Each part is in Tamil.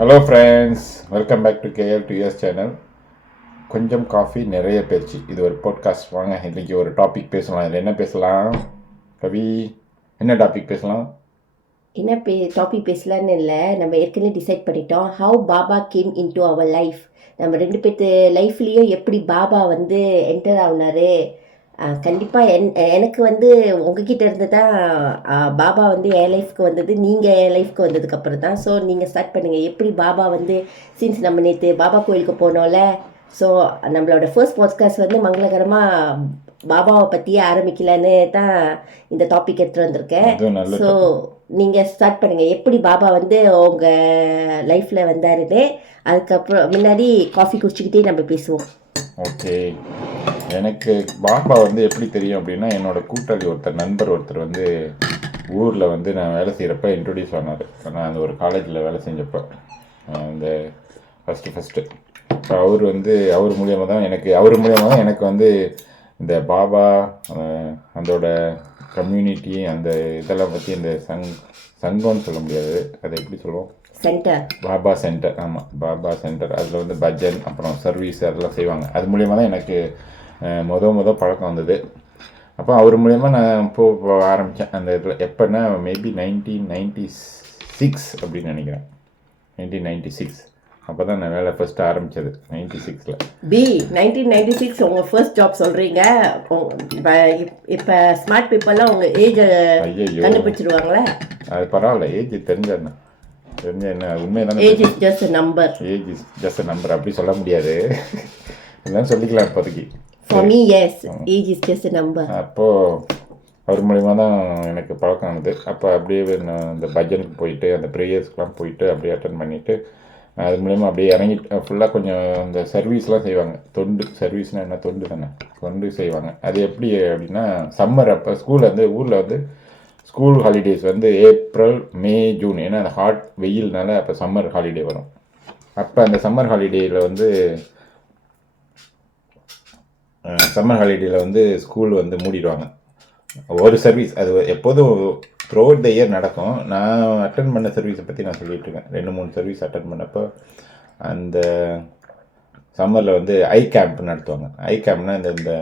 Hello friends, welcome back to KL2S channel. கொஞ்சம் காஃபி நிறைய பேச்சு. இது ஒரு பாட்காஸ்ட். வாங்க இன்றைக்கி ஒரு டாபிக் பேசலாம். இதில் என்ன பேசலாம் கவி? என்ன டாபிக் பேசலாம்? என்ன டாபிக் பேசலான்னு இல்லை, நம்ம ஏற்கனவே டிசைட் பண்ணிட்டோம். How Baba came into our life. நம்ம ரெண்டு பேர்த்து லைஃப்லேயும் எப்படி பாபா வந்து என்டர் ஆகுனாரு. கண்டிப்பாக எனக்கு வந்து உங்ககிட்ட இருந்து தான் பாபா வந்து என் லைஃப்க்கு வந்தது, நீங்கள் என் லைஃப்க்கு வந்ததுக்கப்புறம் தான். ஸோ நீங்கள் ஸ்டார்ட் பண்ணுங்கள். எப்படி பாபா வந்து சின்ஸ் நம்ம நேற்று பாபா கோயிலுக்கு போனோம்ல, ஸோ நம்மளோட ஃபர்ஸ்ட் பாட்காஸ்ட் வந்து மங்களகரமாக பாபாவை பற்றியே ஆரம்பிக்கலான்னு தான் இந்த டாபிக் எடுத்துகிட்டு வந்திருக்கேன். ஸோ நீங்கள் ஸ்டார்ட் பண்ணுங்கள். எப்படி பாபா வந்து உங்கள் லைஃப்பில் வந்தாருன்னு. அதுக்கப்புறம் முன்னாடி காஃபி குடிச்சிக்கிட்டே நம்ம பேசுவோம். ஓகே. எனக்கு பாபா வந்து எப்படி தெரியும் அப்படின்னா, என்னோடய கூட்டாளி நண்பர் ஒருத்தர் வந்து ஊரில் வந்து நான் வேலை செய்கிறப்ப இன்ட்ரொடியூஸ் ஆனார். நான் அந்த ஒரு காலேஜில் வேலை செஞ்சப்போ அந்த ஃபஸ்ட்டு ஸோ அவர் மூலியமாக தான் எனக்கு வந்து இந்த பாபா அதோட கம்யூனிட்டி அந்த இதெல்லாம் பற்றி இந்த சங்கம்னு சொல்ல முடியாது, அதை எப்படி சொல்லுவோம், சென்டர், பாபா சென்டர். ஆமாம், பாபா சென்டர். அதில் வந்து பஜன் அப்புறம் சர்வீஸ் அதெல்லாம் செய்வாங்க. அது மூலியமாக தான் எனக்கு மொதல் பழக்கம் வந்தது. அப்போ அவர் மூலயமா நான் போக ஆரம்பித்தேன் அந்த இதில். எப்போன்னா மேபி 1996 அப்படின்னு நினைக்கிறேன். 1996 அப்போ தான் நான் வேலை ஃபஸ்ட்டு ஆரம்பித்தது. 96 1996 உங்கள் ஃபர்ஸ்ட் ஜாப் சொல்கிறீங்க. இப்போ ஸ்மார்ட் பீப்புளெலாம் உங்கள் ஏஜை கண்டுபிடிச்சிருவாங்களே. அது பரவாயில்ல, ஏஜ் தெரிஞ்ச என்ன உண்மை தானே. Age is just a number. Age is just a number அப்படி சொல்ல முடியாது, இல்லைன்னு சொல்லிக்கலாம் இப்போதைக்கு. For me, yes, age is just a number. அப்போது அவர் மூலிமா தான் எனக்கு பழக்கம் ஆனது. அப்போ அப்படியே நான் இந்த பஜனுக்கு போயிட்டு அந்த ப்ரேயர்ஸ்க்கெலாம் போயிட்டு அப்படியே அட்டன் பண்ணிவிட்டு அது மூலிமா அப்படியே இறங்கி ஃபுல்லாக கொஞ்சம் அந்த சர்வீஸ்லாம் செய்வாங்க. தொண்டு சர்வீஸ்னால் என்ன, தொண்டு தானே, தொண்டு செய்வாங்க. அது எப்படி அப்படின்னா, சம்மர் அப்போ ஊரில் வந்து ஸ்கூல் ஹாலிடேஸ் வந்து ஏப்ரல், மே, ஜூன். ஏன்னா அந்த ஹாட் வெயில்னால அப்போ சம்மர் ஹாலிடே வரும். அப்போ அந்த சம்மர் ஹாலிடேயில் வந்து ஸ்கூல் வந்து மூடிடுவாங்க. ஒரு சர்வீஸ் அது எப்போதும் த்ரூ அவுட் த இயர் நடக்கும். நான் அட்டன் பண்ண சர்வீஸை பற்றி நான் சொல்லிகிட்ருக்கேன். 2-3 சர்வீஸ் அட்டன் பண்ணப்போ அந்த சம்மரில் வந்து ஐ கேம்ப் நடத்துவாங்க. ஐ கேம்ப்னால் இந்த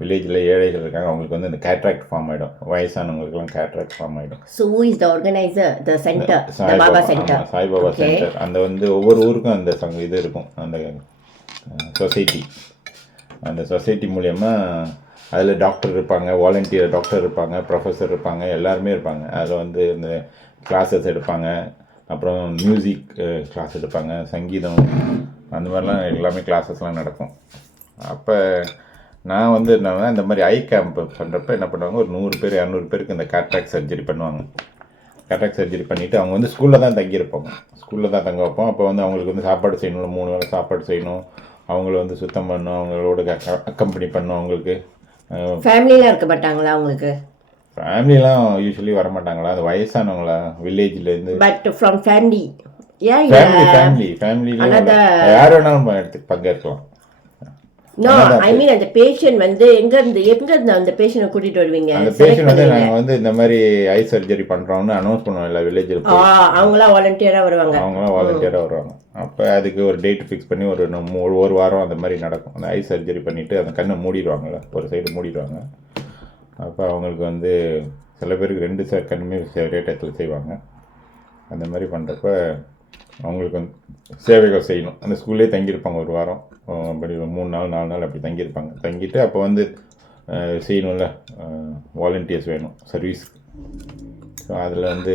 வில்லேஜில் ஏழைகள் இருக்காங்க, அவங்களுக்கு வந்து இந்த கேட்ராக்ட் ஃபார்ம் ஆகிடும். வயசானவங்களுக்குலாம் கேட்ராக்ட் ஃபார்ம் ஆகிடும். So who is the organiser, the centre, the Baba centre? Saibaba centre. அந்த வந்து ஒவ்வொரு ஊருக்கும் அந்த இது இருக்கும், அந்த சொசைட்டி. அந்த சொசைட்டி மூலயமா அதில் டாக்டர் இருப்பாங்க, வாலண்டியர் டாக்டர் இருப்பாங்க, ப்ரொஃபஸர் இருப்பாங்க, எல்லாருமே இருப்பாங்க. அதில் வந்து இந்த கிளாஸஸ் எடுப்பாங்க, அப்புறம் மியூசிக் கிளாஸ் எடுப்பாங்க, சங்கீதம், அந்த மாதிரிலாம் எல்லாமே கிளாஸஸ்லாம் நடக்கும். அப்போ நான் வந்து என்னன்னா, இந்த மாதிரி ஐ கேம்ப் பண்ணுறப்ப என்ன பண்ணுவாங்க, ஒரு 100 பேர் 200 பேருக்கு இந்த கேட்ராக்ட் சர்ஜரி பண்ணுவாங்க. கேட்ராக்ட் சர்ஜரி பண்ணிவிட்டு அவங்க வந்து ஸ்கூலில் தான் தங்கியிருப்பாங்க. ஸ்கூலில் தான் தங்க வைப்போம். அப்போ வந்து அவங்களுக்கு வந்து சாப்பாடு செய்யணும், 3 வேளை சாப்பாடு செய்யணும், அவங்கள வந்து சுத்தம் பண்ணணும், அவங்களோட அக்கம்பெனி பண்ணணும். அவங்களுக்கு ஃபேமிலிலாம் இருக்க மாட்டாங்களா? அவங்களுக்கு ஃபேமிலிலாம் யூஸ்வலி வரமாட்டாங்களா? அது வயசானவங்களா வில்லேஜ்லேருந்து? பட் ஃப்ரம் ஃபேமிலி யார் வேணாலும் எடுத்து பங்கேற்கலாம். நோ, ஐ மீன் அந்த பேஷண்ட் வந்து எங்க இருந்து அந்த பேஷண்ட்டை கூட்டிட்டு வருவீங்க? அந்த பேஷண்ட் வந்து நாங்கள் வந்து இந்த மாதிரி ஐ சர்ஜரி பண்ணுறோம்னு அனௌன்ஸ் பண்ணுவோம் இல்லை வில்லேஜில். அவங்களாம் வாலண்டியராக வருவாங்க. அப்போ அதுக்கு ஒரு டேட் ஃபிக்ஸ் பண்ணி ஒரு வாரம் அந்த மாதிரி நடக்கும். அந்த ஐ சர்ஜரி பண்ணிவிட்டு அந்த கண்ணை மூடிடுவாங்கள்ல, ஒரு சைடு மூடிடுவாங்க. அப்போ அவங்களுக்கு வந்து சில பேருக்கு 2 கண்ணுமே ரேட்டத்தில் செய்வாங்க. அந்த மாதிரி பண்ணுறப்ப அவங்களுக்கு வந்து சேவைகள் செய்யணும். அந்த ஸ்கூல்லே தங்கியிருப்பாங்க ஒரு வாரம், அப்படி 3 நாள் 4 நாள் அப்படி தங்கியிருப்பாங்க. தங்கிட்டு அப்போ வந்து செய்யணும்ல, வாலண்டியர்ஸ் வேணும் சர்வீஸ். ஸோ அதில் வந்து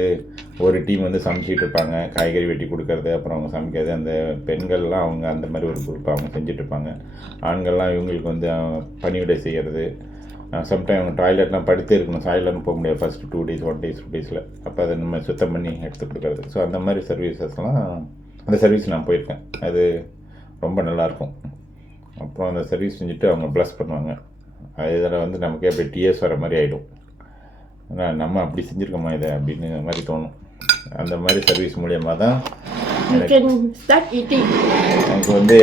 ஒரு டீம் வந்து சமைச்சிட்டு இருப்பாங்க, காய்கறி வெட்டி கொடுக்கறது, அப்புறம் அவங்க சமைக்கிறது. அந்த பெண்கள்லாம் அவங்க அந்த மாதிரி ஒரு குரூப் அவங்க செஞ்சிட்ருப்பாங்க. ஆண்கள்லாம் இவங்களுக்கு வந்து பணிவிடை செய்கிறது. சம்டைம் அவங்க டாய்லெட்லாம் படுத்தே இருக்கணும், சாய்லன்னு போக முடியாது ஃபஸ்ட்டு 2 days 1 day 2 days. அப்போ அதை நம்ம சுத்தம் பண்ணி எடுத்து கொடுக்குறது. ஸோ அந்த மாதிரி சர்வீசஸ்லாம், அந்த சர்வீஸ் நான் போயிருக்கேன். அது ரொம்ப நல்லாயிருக்கும். அப்புறம் அந்த சர்வீஸ் செஞ்சுட்டு அவங்க ப்ளஸ் பண்ணுவாங்க. இதில் வந்து நமக்கு அப்படியே டிஎஸ் வர மாதிரி ஆகிடும். ஆனால் நம்ம அப்படி செஞ்சுருக்கோமா இதை அப்படின்னு மாதிரி தோணும். அந்த மாதிரி சர்வீஸ் மூலியமாக தான்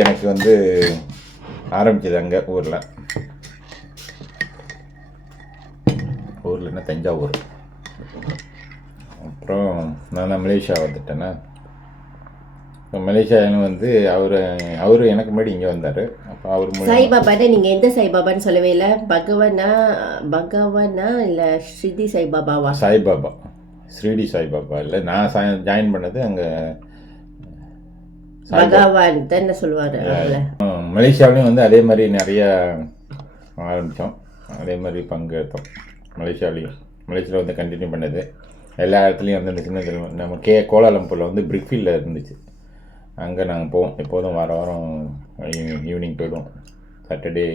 எனக்கு வந்து ஆரம்பிச்சது அங்கே ஊரில் என்ன தஞ்சாவூர். அப்புறம் நான் மலேசியா வந்துட்டேன்னா மலேசியாவில் வந்து அவர் எனக்கு முன்னாடி இங்கே வந்தார். அப்போ அவர் சாய்பாபான்னு நீங்கள் எந்த சாய்பாபான்னு சொல்லவே இல்லை. பகவானா இல்லை ஸ்ரீதி சாய்பாபாவா? சாய்பாபா, ஸ்ரீடி சாய்பாபா இல்லை. நான் ஜாயின் பண்ணது அங்கே பகவான் தானே சொல்லுவார். மலேசியாவிலையும் வந்து அதே மாதிரி நிறைய ஆரம்பித்தோம், அதே மாதிரி பங்கெடுத்தோம். மலேசியாவில் வந்து கண்டினியூ பண்ணது. எல்லா இடத்துலையும் வந்து இந்த சின்ன நம்ம கோலாலம்பூரில் வந்து பிரிக்ஃபீல்டில் இருந்துச்சு. அங்கே நாங்கள் போவோம் எப்போதும், வாரம் ஈவினிங் போய்டுவோம். சாட்டர்டே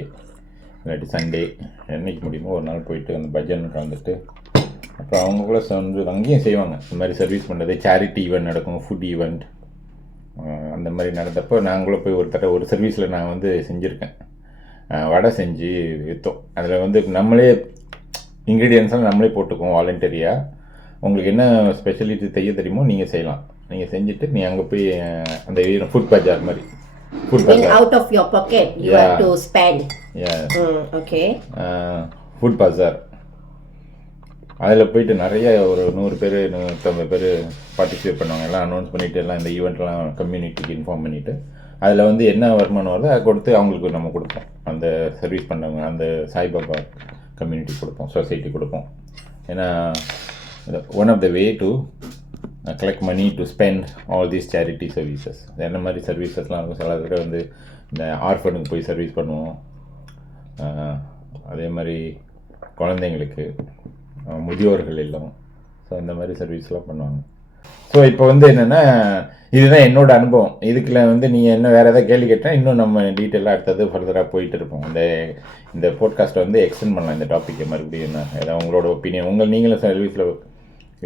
இல்லாட்டி சண்டே என்னைக்கு முடியுமோ ஒரு நாள் போயிட்டு அந்த பஜன் கலந்துட்டு அப்புறம் அவங்க கூட வந்து அங்கேயும் செய்வாங்க இந்த மாதிரி சர்வீஸ் பண்ணுறது. சேரிட்டி ஈவெண்ட் நடக்கும், ஃபுட் ஈவெண்ட், அந்த மாதிரி நடந்தப்போ நாங்களும் போய் ஒரு சர்வீஸில் நான் வந்து செஞ்சுருக்கேன். வடை செஞ்சு விற்றோம். அதில் வந்து நம்மளே இன்க்ரீடியன்ஸ்லாம் நம்மளே போட்டுக்குவோம் வாலண்டரியாக. உங்களுக்கு என்ன ஸ்பெஷலிட்டி செய்ய தெரியுமோ நீங்கள் செய்யலாம். நீங்கள் செஞ்சுட்டு நீ அங்கே போய் அந்த ஃபுட் பஜார் மாதிரி out of your pocket you have to spend. Okay. Food Bazaar அதில் போயிட்டு நிறைய ஒரு 100 பேர் 150 பேர் பார்ட்டிசிபேட் பண்ணுவாங்க. எல்லாம் அனௌன்ஸ் பண்ணிவிட்டு எல்லாம் இந்த ஈவெண்ட்லாம் கம்யூனிட்டிக்கு இன்ஃபார்ம் பண்ணிவிட்டு அதில் வந்து என்ன வருமானம் வருதோ அதை கொடுத்து அவங்களுக்கு நம்ம கொடுப்போம். அந்த சர்வீஸ் பண்ணவங்க அந்த சாய்பாபா கம்யூனிட்டி கொடுப்போம், சொசைட்டி கொடுப்போம். ஏன்னா one of the way to collect money to spend all these charity services. என்ன மாதிரி சர்வீசஸ்லாம் இருக்கும். சில பேர் வந்து இந்த ஆர்ஃபனுக்கு போய் சர்வீஸ் பண்ணுவோம். அதே மாதிரி குழந்தைங்களுக்கு, முதியோர்கள் இல்லம், ஸோ இந்த மாதிரி சர்வீஸ்லாம் பண்ணுவாங்க. ஸோ இப்போ வந்து என்னென்னா இதுதான் என்னோடய அனுபவம். இதுக்குள்ள வந்து நீங்கள் என்ன வேறு எதாவது கேள்வி கேட்டால் இன்னும் நம்ம டீட்டெயிலாக அடுத்தது ஃபர்தராக போயிட்டு இருப்போம். இந்த போட்காஸ்ட்டை வந்து எக்ஸ்டெண்ட் பண்ணலாம் இந்த டாப்பிக்கை மறுபடியும். என்ன ஏதாவது உங்களோட ஒப்பீனியன், நீங்களும் சர்வீஸில்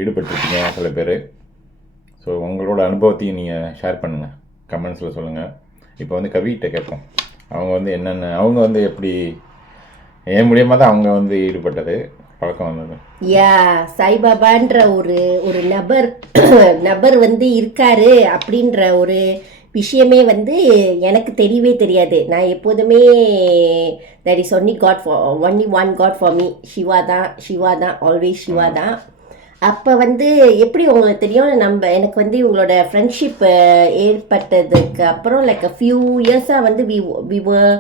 ஈடுபட்டுருக்கீங்க சில பேர். ஸோ உங்களோட அனுபவத்தையும் நீங்கள் ஷேர் பண்ணுங்கள், கமெண்ட்ஸில் சொல்லுங்கள். இப்போ வந்து கவிகிட்ட கேட்போம். அவங்க வந்து என்னென்ன, அவங்க வந்து எப்படி ஏன் மூலியமாக தான் அவங்க வந்து ஈடுபட்டது, பழக்கம் வந்தது. சாய்பாபான்ற ஒரு நபர் வந்து இருக்காரு அப்படின்ற ஒரு விஷயமே வந்து எனக்கு தெரியவே தெரியாது. நான் எப்போதுமே that is only one god for me. Shiva தான் ஆல்வேஸ் சிவா தான். அப்போ வந்து எப்படி உங்களுக்கு தெரியும், எனக்கு வந்து இவங்களோட ஃப்ரெண்ட்ஷிப் ஏற்பட்டதுக்கு அப்புறம் லைக் a few years-ஆ வந்து we were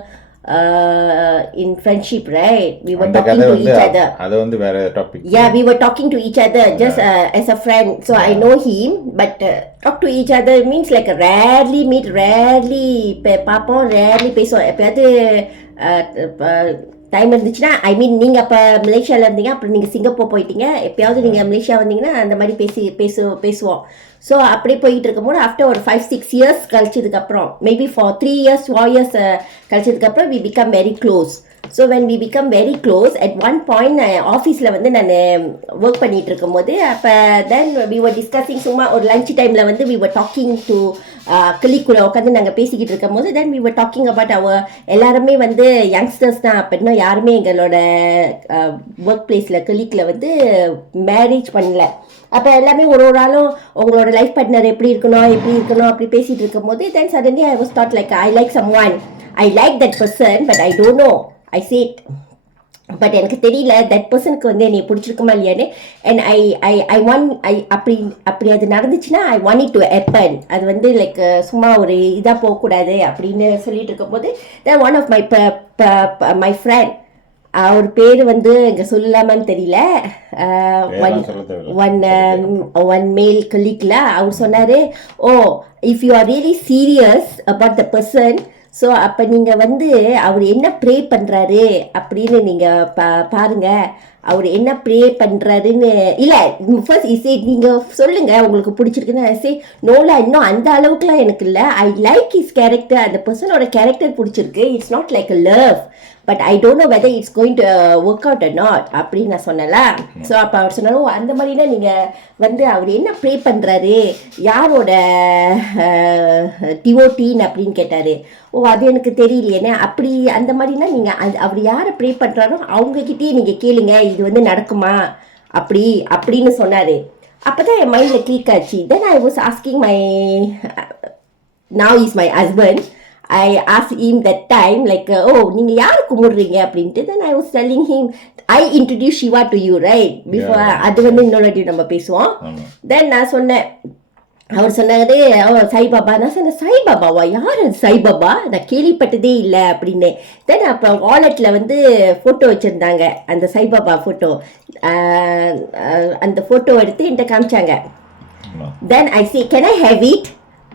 in friendship, right? We were talking to each other. அது வந்து வேற topic. We were talking to each other just as a friend. So I know him, but talk to each other means like rarely meet, rarely பாப்போம், rarely பேசுவோம். எப்பயாவது டைம் இருந்துச்சுன்னா, ஐ மீன் நீங்கள் அப்போ மலேசியாவில் இருந்தீங்க, அப்புறம் நீங்கள் சிங்கப்பூர் போயிட்டீங்க, எப்பயாவது நீங்கள் மலேசியா வந்தீங்கன்னா அந்த மாதிரி பேசுவோம். ஸோ அப்படியே போயிட்டு இருக்கும்போது ஆஃப்டர் ஒரு 5-6 years கழிச்சதுக்கப்புறம், மேபி for 3 years 4 years கழிச்சதுக்கப்புறம் we become very close. So when we become very close at one point ஆஃபீஸில் வந்து நான் ஒர்க் பண்ணிகிட்டு இருக்கும்போது அப்போ தென் வி வர் டிஸ்கஸிங், சும்மா ஒரு லஞ்ச் டைமில் வந்து we were talking to clique கூட உட்காந்து நாங்கள் பேசிக்கிட்டு இருக்கும் போது then we were talking about எல்லாருமே வந்து யங்ஸ்டர்ஸ் தான். அப்போ இன்னும் யாருமே எங்களோட ஒர்க் பிளேஸில் கிளிக்கில் வந்து மேரேஜ் பண்ணல. அப்போ எல்லாமே ஒரு ஆளும் உங்களோட லைஃப் பார்ட்னர் எப்படி இருக்கணும் அப்படி பேசிகிட்டு இருக்கும் போது then suddenly I was thought like I like some one, I like that person but I don't know. I said but எனக்கு தெரியல தட் பர்சனுக்கு வந்து என்னை பிடிச்சிருக்குமா இல்லையான்னு. அண்ட் அப்படி அது நடந்துச்சுன்னா I want it to happen. அது வந்து லைக் சும்மா ஒரு இதாக போகக்கூடாது அப்படின்னு சொல்லிட்டு இருக்கும்போது தென் ஒன் ஆஃப் மை ஃப்ரெண்ட், அவர் பேர் வந்து இங்கே சொல்லலாமான்னு தெரியல, ஒன் மேல் கலீக்ல அவர் சொன்னார், oh if you are really serious about the person, so அப்போ நீங்கள் வந்து அவர் என்ன ப்ரே பண்ணுறாரு அப்படின்னு நீங்கள் பாருங்கள். அவர் என்ன ப்ரே பண்ணுறாருன்னு இல்லை, ஃபர்ஸ்ட் இசை நீங்கள் சொல்லுங்கள் உங்களுக்கு பிடிச்சிருக்குன்னு. இசை நோலா இன்னும் அந்த அளவுக்குலாம் எனக்கு இல்லை. ஐ லைக் ஹிஸ் கேரக்டர், அந்த பர்சனோட கேரக்டர் பிடிச்சிருக்கு. It's not like a love, but I don't know whether it's going to work out and not அப்படின்னு நான் சொன்னல. ஸோ அப்போ அவர் சொன்னாலும் அந்த மாதிரினா நீங்கள் வந்து அவர் என்ன ப்ரே பண்ணுறாரு, யாரோட டிவோட்டின்னு அப்படின்னு கேட்டார். ஓ அது எனக்கு தெரியலையேன்னு. அப்படி அந்த மாதிரினா நீங்கள் அவர் யாரை ப்ரே பண்ணுறாரோ அவங்கக்கிட்டே நீங்கள் கேளுங்க, இது வந்து நடக்குமா அப்படின்னு சொன்னார். அப்போ தான் என் மைண்டில் கிளிக் ஆச்சு. Then I was asking now he's my husband. I asked him that time like, oh நீங்கள் யாரு கும்பிடுறீங்க அப்படின்ட்டு. then I was telling him I introduced Shiva to you right before. அது வந்து இன்னொரு நம்ம பேசுவோம். then நான் சொன்னேன் அவர் சொன்னாரு சாய்பாபா. நான் சொன்னேன் சாய்பாபாவா, யார் அது சாய்பாபா, நான் கேள்விப்பட்டதே இல்லை அப்படின்னு. தென் அப்புறம் வாலெட்டில் வந்து ஃபோட்டோ வச்சுருந்தாங்க, அந்த சாய்பாபா ஃபோட்டோ. அந்த ஃபோட்டோ எடுத்து என்கிட்ட காமிச்சாங்க. Then I see can I have it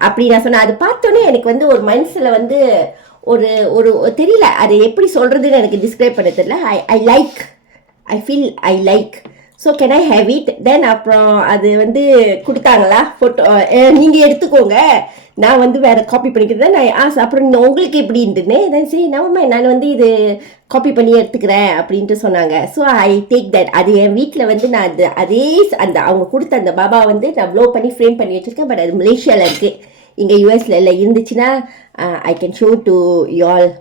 அப்படி நான் சொன்னேன். அது பார்த்தோன்னே எனக்கு வந்து ஒரு மனசில் வந்து ஒரு ஒரு தெரியல, அது எப்படி சொல்கிறதுன்னு எனக்கு டிஸ்கிரைப் பண்ண தெரியல. I feel I like. So can I have it. Then அப்புறம் அது வந்து கொடுத்தாங்களா ஃபோட்டோ, நீங்கள் எடுத்துக்கோங்க, நான் வந்து வேறு காப்பி பண்ணிக்கிறேன். நான் அப்புறம் உங்களுக்கு எப்படின்ட்டுன்னு தென் சரி நான் வந்து இது காப்பி பண்ணி எடுத்துக்கிறேன் அப்படின்ட்டு சொன்னாங்க. So I take that. அது என் வீட்டில் வந்து நான் அதே அந்த அவங்க கொடுத்த அந்த பாபா வந்து நான் ப்ளோ பண்ணி ஃப்ரேம் பண்ணி வச்சுருக்கேன். பட் அது மலேசியாவில் இருக்குது, இங்கே யூஎஸில் இல்லை. இருந்துச்சுன்னா I can show to you all.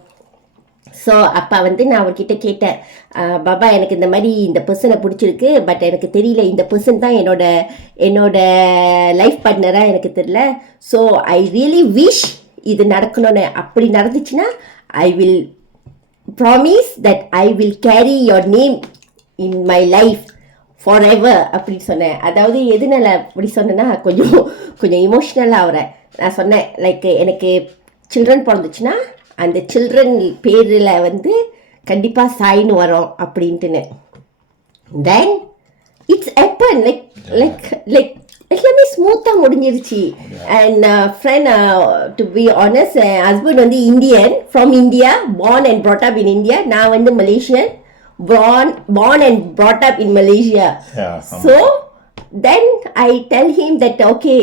So அப்போ வந்து நான் அவர்கிட்ட கேட்டேன், பாபா எனக்கு இந்த மாதிரி இந்த பர்சனை பிடிச்சிருக்கு, பட் எனக்கு தெரியல இந்த பர்சன் தான் என்னோட லைஃப் பார்ட்னராக எனக்கு தெரியல. ஸோ ஐ ரியலி விஷ் இது நடக்கணும்னு. அப்படி நடந்துச்சுன்னா I will promise that I will carry your name in my life for ever அப்படின்னு சொன்னேன். அதாவது எதுனால அப்படி சொன்னேன்னா கொஞ்சம் இமோஷ்னலாக ஆகிறேன். நான் சொன்னேன் லைக் எனக்கு சில்ட்ரன் பிறந்துச்சுன்னா அந்த சில்ட்ரன் பேரில் வந்து கண்டிப்பாக சாயின்னு வரும் அப்படின்ட்டுன்னு. தென் இட்ஸ் ஹேப்பன் லைக் எல்லாமே ஸ்மூத்தாக முடிஞ்சிருச்சு. And friend to be honest, husband வந்து Indian, from India, born and brought up in India. நான் வந்து Malaysian, born and brought up in Malaysia. So then I tell him that okay,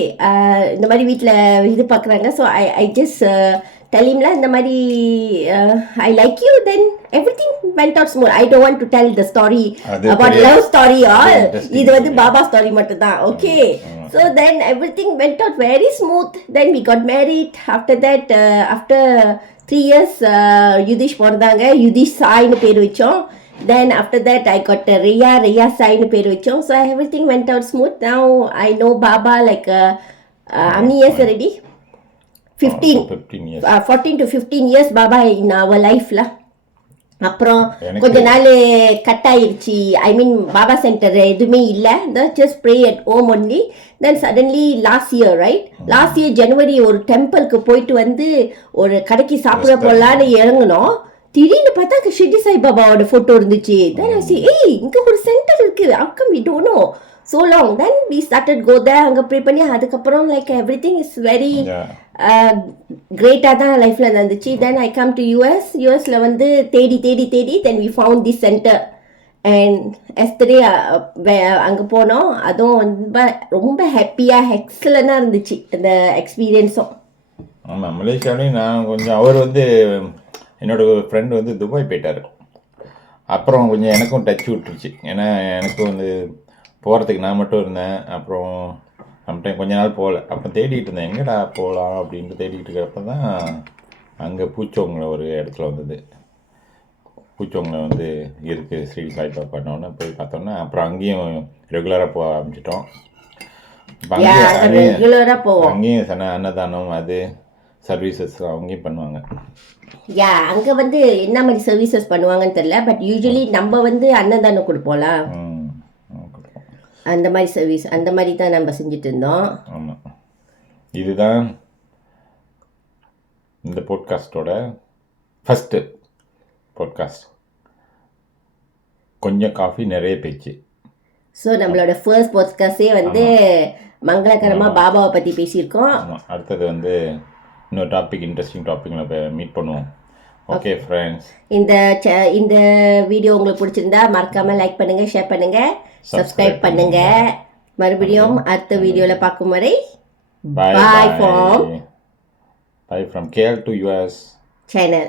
இந்த மாதிரி வீட்டில் இது பார்க்குறாங்க. So I just tell him la இந்த மாதிரி I like you. Then everything went out smooth. I don't want to tell the story about love story all. இது வந்து பாபா ஸ்டோரி மட்டும் தான். Okay. So then everything went out very smooth. Then we got married. After that, after 3 years, யுதிஷ் பிறந்தாங்க. யுதிஷ் சாய்னு பேர் வச்சோம். Then after that I got Riya சாய்னு பேர் வச்சோம். So everything went out smooth. Now I know Baba like how many years already? 15 years. 14 to 15 years Baba in our life la. அப்புறம் கொஞ்ச நாள் கட் ஆயிடுச்சு. ஐ மீன் பாபா சென்டர் எதுவுமே இல்லை, just pray at home only. Then suddenly last year January ஒரு டெம்பிளுக்கு போயிட்டு வந்து ஒரு கடைக்கு சாப்பிட போகலான்னு இறங்கணும். திடீர்னு பார்த்தா ஷிர்டி சாய் பாபாவோட ஃபோட்டோ இருந்துச்சு. தென் I say, ஏய் இங்கே ஒரு சென்டர் இருக்குது, how come we don't know so long? Then we started go there, அங்கே ப்ரே பண்ணி அதுக்கப்புறம் லைக் எவ்ரிதிங் இஸ் வெரி கிரேட்டாக தான் லைஃப்பில் நடந்துச்சு. தென் ஐ கம் டு யூஎஸில் வந்து தேடி then we found this centre. And yesterday அங்கே போனோம். அதுவும் ரொம்ப ஹாப்பியாக எக்ஸலண்டாக இருந்துச்சு அந்த எக்ஸ்பீரியன்ஸும். ஆமாம், மலேசியாவிலையும் நான் கொஞ்சம் அவர் வந்து என்னோட ஃப்ரெண்டு வந்து துபாய் போயிட்டார். அப்புறம் கொஞ்சம் எனக்கும் டச் விட்டுருச்சு. ஏன்னா எனக்கும் வந்து போகிறதுக்கு நான் மட்டும் இருந்தேன். அப்புறம் சம்டைம் கொஞ்ச நாள் போகல. அப்போ தேடிட்டு இருந்தேன், எங்கடா போகலாம் அப்படின்ட்டு தேடிட்டு இருக்கிறப்ப தான் அங்கே பூச்சோங்கில் ஒரு இடத்துல வந்தது. பூச்சோங்கில் வந்து இருக்குது ஸ்ரீ சாய்பாபா பண்ணோன்னே போய் பார்த்தோன்னே அப்புறம் அங்கேயும் ரெகுலராக போக ஆரம்பிச்சிட்டோம். அங்கேயும் அன்னதானம் அது சர்வீசஸ் அவங்கேயும் பண்ணுவாங்க. அங்கே வந்து என்ன மாதிரி சர்வீசஸ் பண்ணுவாங்கன்னு தெரியல. பட் யூஸ்வலி நம்ம வந்து அன்னதானம் கொடுப்போம்ல, அந்த மாதிரி சர்வீஸ் அந்த மாதிரி தான் நம்ம செஞ்சுட்டு இருந்தோம். ஆமாம், இதுதான் இந்த போட்காஸ்டோட ஃபஸ்ட்டு போட்காஸ்ட். கொஞ்சம் காஃபி நிறைய பேச்சு. ஸோ நம்மளோட ஃபர்ஸ்ட் போட்காஸ்டே வந்து மங்களகரமாக பாபாவை பற்றி பேசியிருக்கோம். அடுத்தது வந்து இன்னொரு டாபிக், இன்ட்ரெஸ்டிங் டாப்பிக்கில் மீட் பண்ணுவோம். ஓகே ஃப்ரெண்ட்ஸ், இந்த வீடியோ உங்களுக்கு பிடிச்சிருந்தா மறக்காமல் லைக் பண்ணுங்கள், ஷேர் பண்ணுங்கள், சப்ஸ்கிரைப் பண்ணுங்கள். மறுபடியும் அடுத்த வீடியோவில் பார்க்கும் வரை bye from KL to US channel.